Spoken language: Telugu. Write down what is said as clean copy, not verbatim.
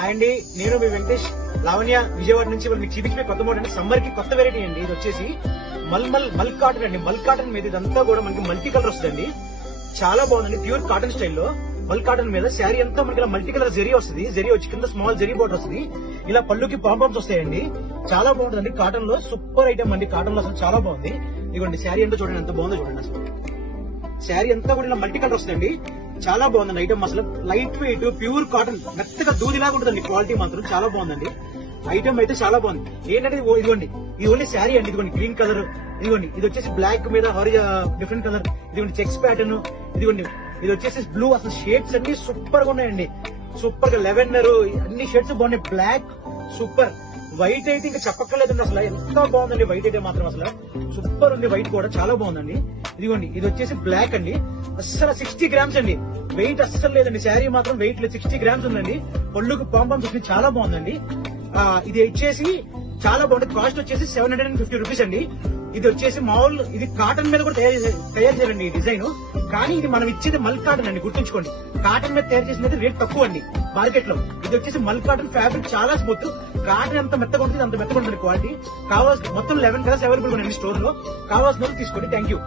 హాయ్ అండి, నేను మీ వెంకటేష్. లావణ్య విజయవాడ నుంచి మీకు చూపించే కొత్త మోడల్ అండి. సమ్మర్ కి కొత్త వెరైటీ అండి. ఇది వచ్చేసి మల్ కాటన్ అండి. మల్ కాటన్ మీద ఇదంతా కూడా మనకి మల్టీ కలర్ వస్తుందండి. చాలా బాగుందండి. ప్యూర్ కాటన్ స్టైల్లో మల్ కాటన్ మీద శారీ అంతా మనకి ఇలా మల్టీ కలర్ జరీ వస్తుంది. జరీ వచ్చి కింద స్మాల్ జరీ బోర్డర్ వస్తుంది. ఇలా పళ్ళుకి పాంపామ్స్ వస్తాయండి. చాలా బాగుంటుందండి. కాటన్ లో సూపర్ ఐటమ్ అండి. కాటన్ లో అసలు చాలా బాగుంది. ఇదిగోండి శారీ అంతా చూడండి ఎంత బాగుందో చూడండి. అసలు శారీ అంతా కూడా ఇలా మల్టీ కలర్ వస్తుందండి. చాలా బాగుందండి ఐటమ్. అసలు లైట్ వెయిట్ ప్యూర్ కాటన్ మెత్తగా దూదిలాగా ఉంటుందండి. క్వాలిటీ మాత్రం చాలా బాగుందండి. ఐటమ్ అయితే చాలా బాగుంది. ఏంటంటే ఇదిగోండి, ఇది ఓన్లీ శారీ అండి. ఇదిగోండి గ్రీన్ కలర్, ఇదిగోండి ఇది వచ్చేసి బ్లాక్ మీద డిఫరెంట్ కలర్, ఇదిగోండి చెక్స్ ప్యాటర్న్, ఇదిగోండి ఇది వచ్చేసి బ్లూ. అసలు షేడ్స్ అన్ని సూపర్ గా ఉన్నాయండి. సూపర్ గా లెవెండర్ అన్ని షేడ్స్ బాగున్నాయి. Black super. వైట్ అయితే ఇంకా చెప్పక్కర్లేదండి. అసలు ఎంత బాగుందండి వైట్ అయితే మాత్రం. అసలు సూపర్ ఉంది. వైట్ కూడా చాలా బాగుందండి. ఇదిగోండి ఇది వచ్చేసి బ్లాక్ అండి. అస్సలు 60 గ్రామ్స్ అండి. వెయిట్ అస్సలు లేదండి. శారీ మాత్రం వెయిట్ లేదు. 60 గ్రామ్స్ ఉందండి. పళ్ళుకు పాంపామ్స్ వచ్చి చాలా బాగుందండి. ఇది వచ్చేసి చాలా బాగుంది. కాస్ట్ వచ్చేసి 750 రూపీస్ అండి. ఇది వచ్చేసి మామూలు ఇది కాటన్ మీద కూడా తయారు చేయాలండి ఈ డిజైన్. కానీ ఇది మనం ఇచ్చేది మల్ కాటన్ అండి. గుర్తుంచుకోండి, కాటన్ మీద తయారు చేసినది రేట్ తక్కువ అండి మార్కెట్ లో. ఇది వచ్చేసి మల్ కాటన్. ఫ్యాబ్రిక్ చాలా స్మూత్. కాటన్ ఎంత మెత్తగా ఉంటుంది అంత మెత్తగా ఉంటుంది క్వాలిటీ. కావాల్సిన మొత్తం 11 కలర్స్ అవైలబుల్ ఉన్నాయి స్టోర్ లో. కావాల్సిన తీసుకోండి. Thank you.